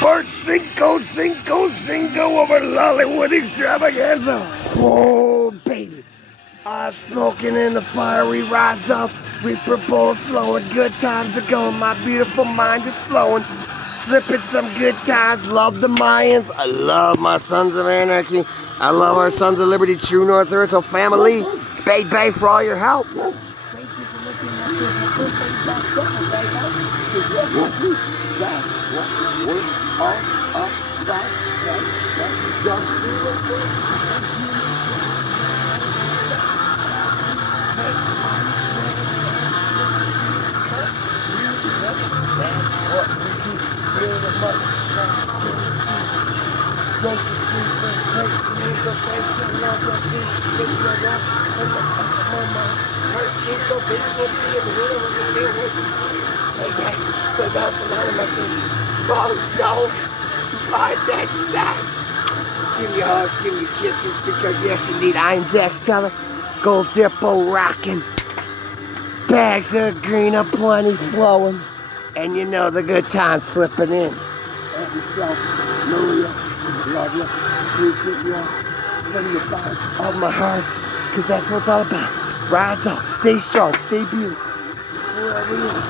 Bart Cinco, Cinco, Cinco over Lollywood extravaganza. Oh, baby. I'm smoking in the fire, we rise up. Reaper bowls flowing, good times are going. My beautiful mind is flowing. Slipping some good times, love the Mayans. I love my Sons of Anarchy. I love our Sons of Liberty, True North Earth family. Bay Bay for all your help. Thank you for looking at Give me hugs, give me kisses, because yes indeed I am Jax Teller. Gold Zippo rocking. Bags of green aplenty flowing. And you know the good times slipping in. Love yourself, Maria, love you, appreciate you, from your bottom of my heart, because that's what it's all about. Rise up, stay strong, stay beautiful. Wherever you are,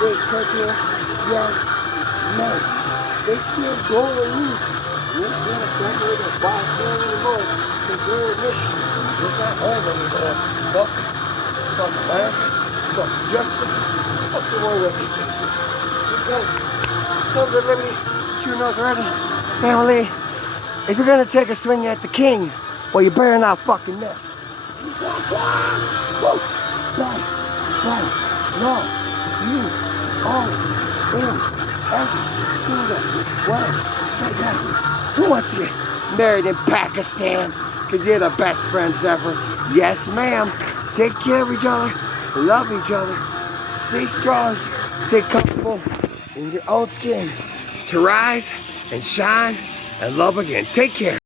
great culture, young men, they still go and leave. We're going to graduate a boss there anymore, because their mission is not home anymore. Fuck man, fuck justice, fuck the war with you. Sons of Liberty, True North Earth family, if you're gonna take a swing at the king, well, you better not fucking miss. Whoa, right, no, you, all, in, every single one. Who wants to get married in Pakistan? Because you're the best friends ever. Yes, ma'am. Take care of each other, love each other, stay strong, stay comfortable in your own skin to rise and shine and love again. Take care.